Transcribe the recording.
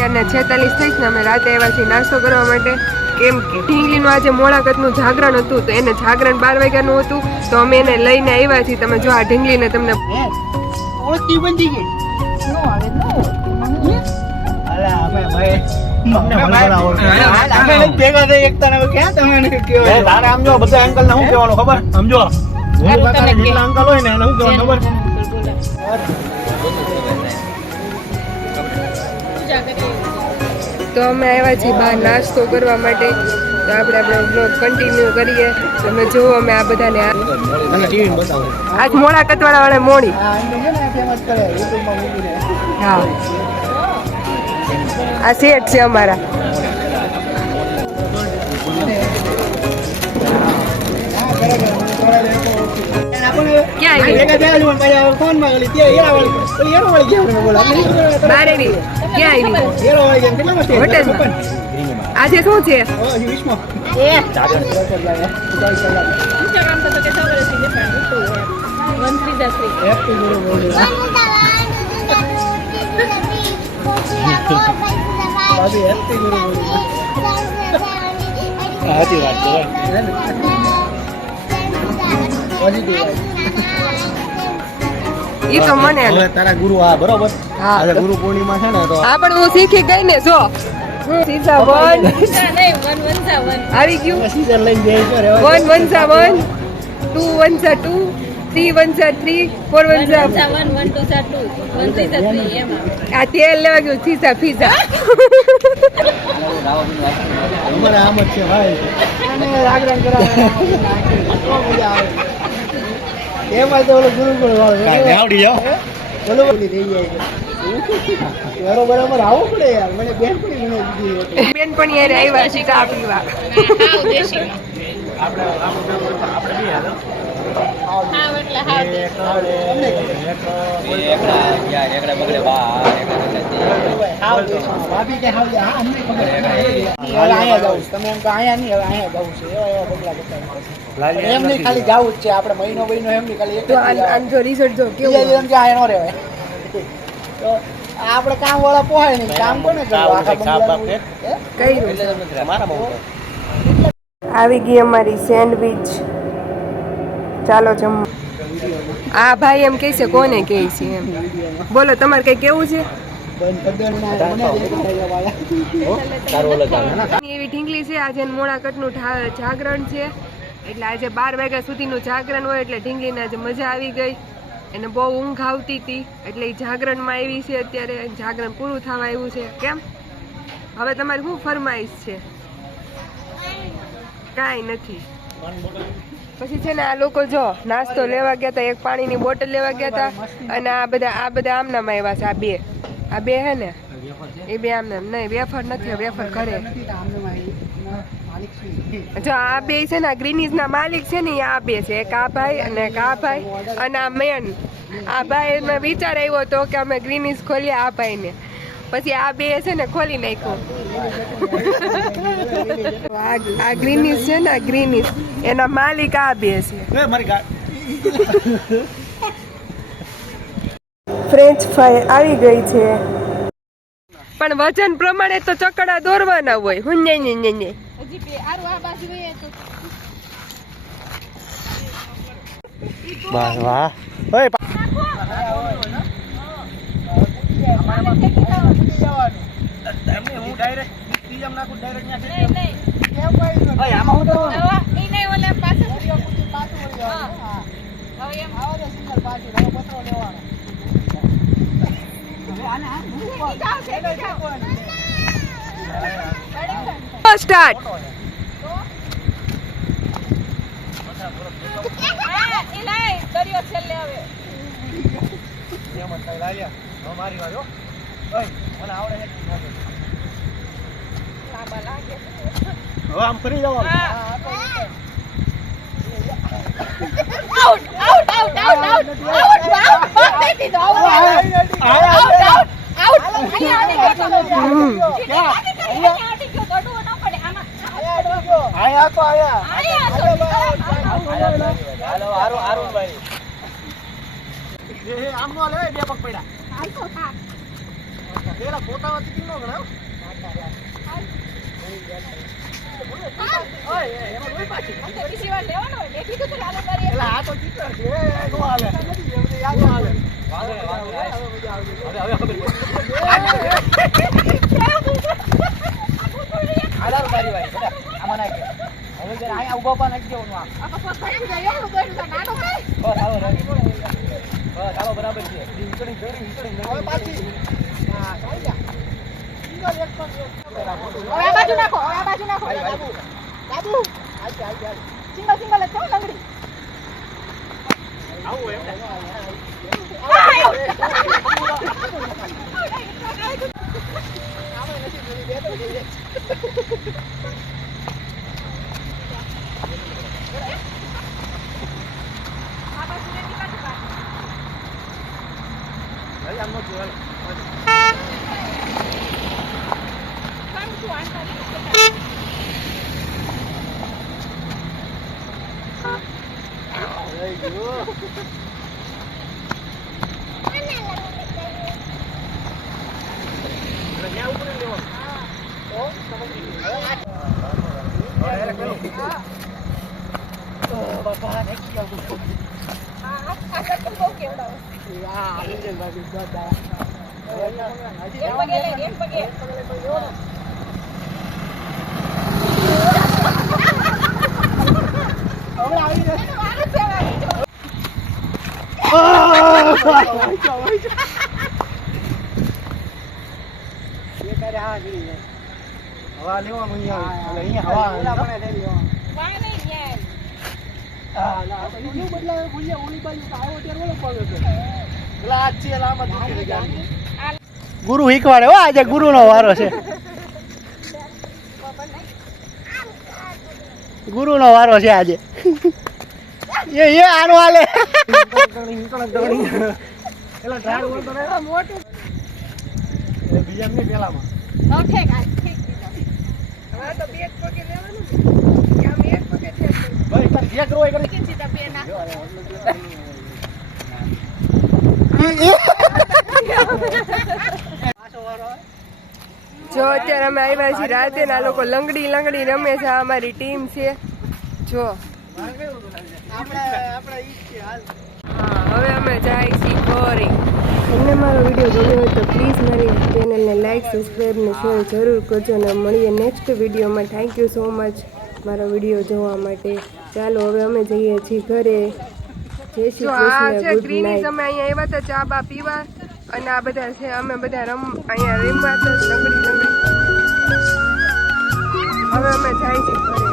અત્યારના 46 થઈ ને અમે રાતે આવ્યા છીએ નાસ્તો કરવા માટે કેમ કે ઢીંગલીનું આજે મોડાકતનું જાગરણ હતું તો એને જાગરણ 12 વાગ્યાનું હતું તો અમે એને લઈને આવ્યા છીએ તમે જો આ ઢીંગલીને તમને ઓળખી બંધી ગઈ નો આવે નો અલા અમે ભાઈ ભેગા થઈ એકતા ને ક્યાં તમે કેવો તારે આમ જો બધા અંકલ ને શું કહેવાનું ખબર સમજો જેટલા અંકલ હોય ને એને શું કહેવાનું ખબર તો અમે આવ્યા છીએ બહાર નાસ્તો કરવા માટે તો આપણે બ્લોગ કન્ટિન્યુ કરીએ તમે જુઓ અમે આ બધાને આજ મોડા કતવાળા વાળા મોડી હા આ સેટ છે અમારા ક્યાં હોટેલમાં આજે શું છે સાચી વાત ઈ તો મને તારા ગુરુ આ બરોબર આજે ગુરુ પૂર્ણિમા છે ને તો હા પણ હું શીખી ગઈ ને જો સીઝા 1 આવી ગયું સીઝન લઈને જઈ છે 1 1 1 2 1 2 3 1 3 4 1 1 1 2 2 1 3 3 આ તેલ લેવા ગયું સીઝા ફીઝા અમારે આમ જ છે ભાઈ અને રાગરણ કરાવે મજા આવે એમાં તો ઓલો ગુરુ ગુરુ આવે આવડી જાવ બોલો બોલી થઈ જાય બરોબર આવું પડે યાર મને બેનપણી મને દીધી બેનપણી યાર આવ્યા છે ચા પીવા આપણે બી હાલો હા એટલે હા એકડા બગડે બા હાવ ભાભી કે હાવ હા અમને ખબર આયા જાવ તમે એમ કે આયા નહીં હવે આયા જાવ છે એવા બગલા બતા એમ નહીં ખાલી જાવું જ છે આપણે મહિનો એમ નહીં ખાલી એક તો આમ જો રિઝલ્ટ જો કેવું એમ કે આયા નો રહેવાય તો આપણે કામ વાળા પોહાય નહીં કામ કોને કરવું આખા કઈ આવી ગઈ અમારી સેન્ડવિચ ચાલો જમ આ ભાઈ એમ કહે છે કોને કહે છે એમ બોલો તમારે કઈ કેવું છે એવી ઢીંગલી છે આજે મોડાકટનું જાગરણ છે એટલે આજે 12 વાગ્યા સુધીનું જાગરણ હોય એટલે ઢીંગલીને આજે મજા આવી ગઈ એને બહુ ઊંઘ આવતી હતી એટલે એ જાગરણમાં આવી છે અત્યારે જાગરણ પૂરું થવા આવ્યું છે કેમ હવે તમારી શું ફરમાઈશ છે કાંઈ નથી પછી છે ને આ લોકો જો નાસ્તો લેવા ગયા હતા એક પાણીની બોટલ લેવા ગયા હતા અને આ બધા આમનામાં આવ્યા છે આ બે હે ને એ બે આમને નહીં વેફર નથી વેફર કરે જો આ બે છે ને ગ્રીનીઝ ના માલિક છે ને આ બે છે એક આ ભાઈ અને એક આ ભાઈ અને આ મેન આ ભાઈ ને વિચાર આવ્યો હતો કે અમે ગ્રીનીઝ ખોલીએ આ ભાઈ ને પછી આ બે છે ને ખોલી નાખ્યો આ ગ્રીનીઝ છે ને ગ્રીનીઝ એના માલિક આ બે છે ફ્રેન્ચ ફ્રાય આવી ગઈ છે પણ વજન પ્રમાણે તો ચકડા દોરવાના હોય હું ને વાહ વાહ ઓય હું ડાયરેક્ટ ત્રીજામ નાખું ડાયરેક્ટ ન્યા નહીં કેમ કોઈ ઓય આમાં હું તો ઈ નહીં ઓલે પાસે પાછું હા હવે એમ આવો ને સિંગલ પાછું હવે પત્રો લેવાનો હવે આને હા સ્ટાર્ટ ઇલાય દરિયો છેલ્લે આવે એમ જ લાલ્યા હવે મારી વાજો ઓય મને આવડે છે લાંબા લાગે હવે આમ ફરી જાવ out out out out out out દેતી દો આઉટ આઉટ આઉટ અહીંયા આયા તો આયા હાલો હારો ભાઈ એ આમ નો લે બે પગ પડ્યા હાલ તો થા પેલા પોતામાંથી કિલો ગણાયો આ બાજુ નાખો, આ બાજુ નાખો. સિંગલ સિંગલ જ છો લંગડી. હવા લેવાનું અહીંયા ગુરુ શીખવાડે હો, આજે ગુરુ નો વારો છે. ગુરુ નો વારો છે આજે. એ આનો હાલે. જો અત્યારે અમે આવ્યા છીએ રાતે ને આ લોકો લંગડી લંગડી રમે છે. આ અમારી ટીમ છે. જો હા, હવે અમે જાય છીએ ઘરે. તમને મારો વિડીયો ગમ્યો હોય તો પ્લીઝ મારી ચેનલને લાઈક, સબસ્ક્રાઈબ ને શેર જરૂર કરજો અને મળીએ નેક્સ્ટ વિડીયોમાં. થેન્ક યુ સો મચ મારો વિડીયો જોવા માટે. ચાલો હવે અમે જઈએ છીએ ઘરે. જય શ્રી કૃષ્ણ, ગુડ નાઈટ. અમે અહીંયા આવ્યા હતા ચા બા પીવા અને આ બધા છે અમે બધા અહીંયા રમવા તો લંગડી લંગડી. હવે અમે જાય છીએ ઘરે.